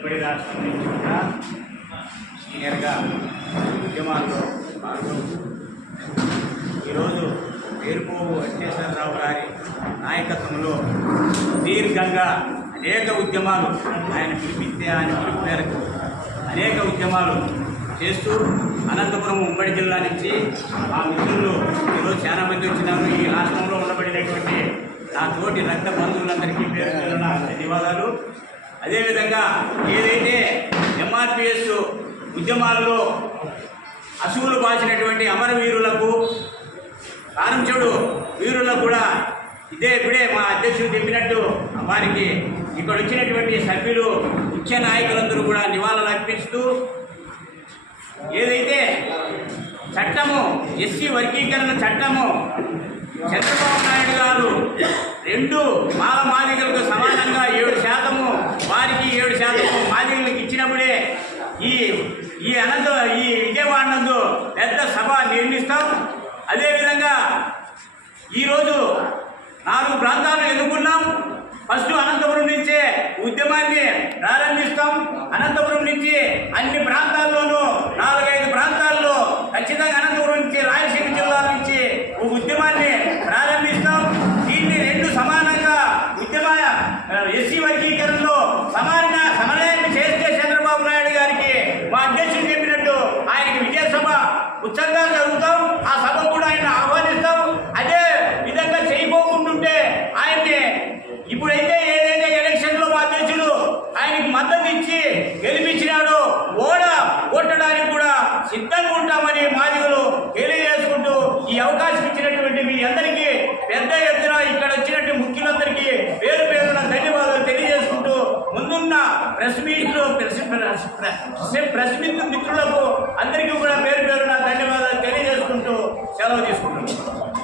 ఉమ్మడి రాష్ట్రం నుంచి కూడా సీనియర్గా ఉద్యమాల్లో పాల్గొంటూ ఈరోజు పేరుపోవు వెంకటేశ్వరరావు గారి నాయకత్వంలో దీర్ఘంగా అనేక ఉద్యమాలు ఆయన పిలిపిస్తే ఆయన పిలుపు మేరకు అనేక ఉద్యమాలు చేస్తూ అనంతపురం ఉమ్మడి జిల్లా నుంచి మా మిత్రులు ఈరోజు చాలా మంది వచ్చినారు. ఈ రాష్ట్రంలో ఉండబడినటువంటి నా తోటి రక్త బంధువులందరికీ పేరు ధన్యవాదాలు. అదేవిధంగా ఏదైతే ఎంఆర్పిఎస్ ఉద్యమాల్లో అసువులు బాచినటువంటి అమరవీరులకు కారంచుడు వీరులకు కూడా ఇదే ఇప్పుడే మా అధ్యక్షుడు చెప్పినట్టు వారికి ఇక్కడ వచ్చినటువంటి సభ్యులు ముఖ్య నాయకులందరూ కూడా నివాళులు అర్పిస్తూ ఏదైతే చట్టము ఎస్సీ వర్గీకరణ చట్టము చంద్రబాబు నాయుడు గారు రెండు మాల ఈ అనంత ఈ విజయవాడ నందు పెద్ద సభ నిర్మిస్తాం. అదేవిధంగా ఈరోజు నాలుగు ప్రాంతాలను ఎన్నుకున్నాం. ఫస్ట్ అనంతపురం నుంచే ఉద్యమాన్ని ప్రారంభిస్తాం. అనంతపురం నుంచి అన్ని ప్రాంతాల్లోనూ నాలుగైదు ప్రాంతాల్లో ఖచ్చితంగా అనంతపురం నుంచి రాయలసీమ జిల్లా నుంచి ఉద్యమాన్ని ప్రారంభిస్తాం. దీన్ని రెండు సమానంగా ఉద్యమ ఎస్సీ వర్గీకరణలో సమానంగా సమన్వయం చేస్తే చంద్రబాబు నాయుడు గారికి మా అధ్యక్షుడు చెప్పినట్టు ఆయనకి విజయ సభ ఉత్సంగా జరుగుతాం ఆ సభ కూడా ఆయన ఆహ్వానిస్తాం అదే విధంగా చేయబోకుంటుంటే ఆయన్ని ఇప్పుడైతే ఏదైతే ఎలక్షన్లో మా అధ్యక్షుడు ఆయనకి మద్దతు ఇచ్చి గెలిపించినాడో ఓడ కొట్టడానికి కూడా సిద్ధంగా ఉంటామని మాదిగలు తెలియజేసుకుంటూ ఈ అవకాశం ఇచ్చినటువంటి మీ అందరికీ పెద్ద ఎత్తున ఇక్కడ వచ్చినట్టు ముఖ్యులందరికీ పేరు పేరున ధన్యవాదాలు తెలియజేసుకుంటూ ముందున్న ప్రెస్ మీట్లో ప్రెస్ ప్రెస్ మిత్రులకు అందరికీ కూడా పేరు పేరున ధన్యవాదాలు తెలియజేసుకుంటూ సెలవు తీసుకుంటున్నాను